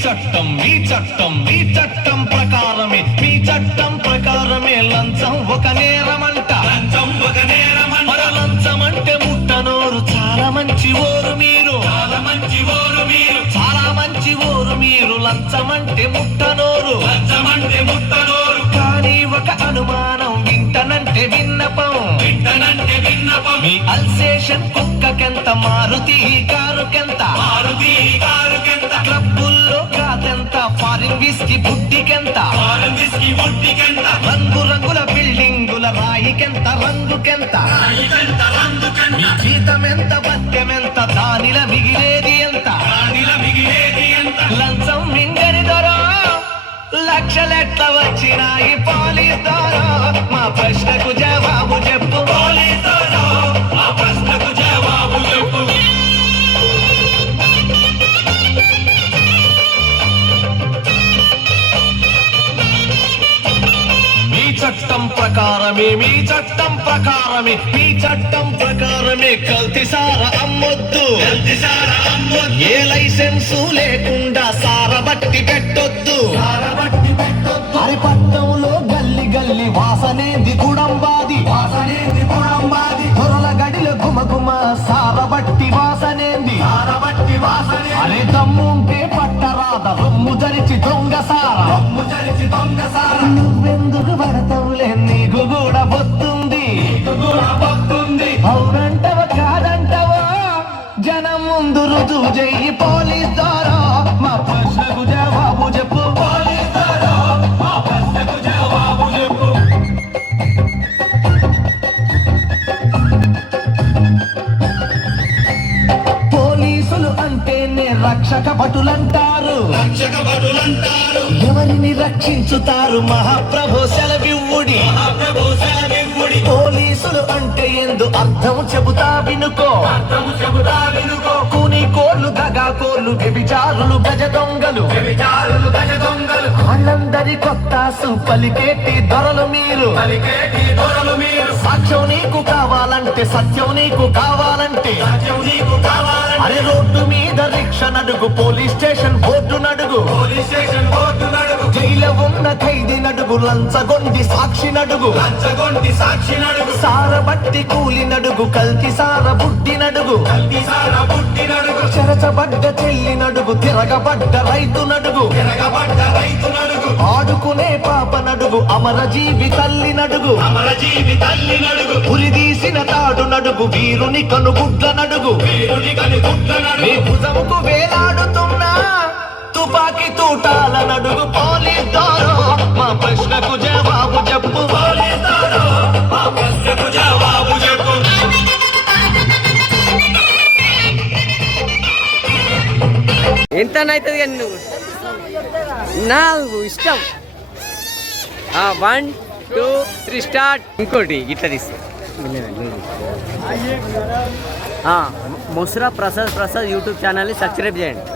చట్టం ప్రకారమే లంచం ఒక నేరమంట మరి లంచం అంటే ముట్టనోరు చాలా మంచి ఓరు మీరు లంచం అంటే ముట్టనోరు కానీ ఒక అనుమానం వింటనంటే విన్నపం మీ అల్సేషన్ కుక్కకెంత మారుతి కారుకెంత క్లబ్బుల్లో కాదెంత ఫారిన్ విస్కీ బుడ్డికెంత రంగుల బిల్డింగుల రాయికెంత రంగుకెంత మీ జీతమెంత బత్యమెంత దానిల మిగిలేది ఎంత లంచం మింగని దొరా లక్షలెట్ల వచ్చినాయి పోలీస్ దొరా మా ప్రశ్నకు జవాబు చెప్పు మీ చట్టం ప్రకారమే కల్తీ సార అమ్మొద్దు ఏ లైసెన్సు లేకుండా సారబట్టి పెట్టొద్దు హరిపట్నంలో గల్లి వాసనేది గుడంబాది దొరల గడిలో గుమగుమ సారబట్టి వాసనేంది అరే దమ్ముంటే పట్టరాద రొమ్ము జరిచి దొంగ సార నువ్వెందుకు పడతావులే నీకు కూడా బొత్తుంది అవునంటవా కాదంటవా జనం ముందు రుజువు చెయ్యి పోలీస్ ద్వారా మా ప్రశ్నకు జవాబు చెప్పు పోలీసులు అంటేనే రక్షక భటులంటారు ఎవరిని రక్షించుతారు మహాప్రభు సెలవివ్వుడి పోలీసులు అంటే ఎందు అర్థం చెబుతా వినుకో కూని కోళ్ళు దగా కోళ్ళు వ్యభిచారులు గజ దొంగలు వాళ్ళందరి కొత్తాసు పలికేటి దొరలు మీరు సాక్ష్యం నీకు కావాలంటే సత్యం నీకు కావాలంటే అరే రోడ్డు మీద రిక్ష నడుగు పోలీస్ స్టేషన్ బోర్డు నడుగు జైలు ఉన్న ఖైదీ నడుగు లంచగొండి సాక్షి నడుగు సారబట్టి కూలి నడుగు కల్తీ సార బుడ్డి నడుగు చెరచబడ్డ చెల్లి నడుగు తిరగబడ్డ రైతు నడుగు ఆడుకునే పాప నడుగు అమరజీవి తల్లి నడుగు ఉరిదీసిన తాడు నడుగు వీరుని కనుగుడ్ల నడుగు నీ భుజముకు వేలాడుతున్నా తుపాకి తూటాల నడుగు పోలీస్ దారో మా ప్రశ్నకు జవాబు చెప్పు ఎంత అవుతుంది కానీ నువ్వు నాకు ఇష్టం 1 2 3 స్టార్ట్ ఇంకోటి ఇట్లా తీస్తే మొసరా ప్రసాద్ యూట్యూబ్ ఛానల్ని సబ్స్క్రైబ్ చేయండి.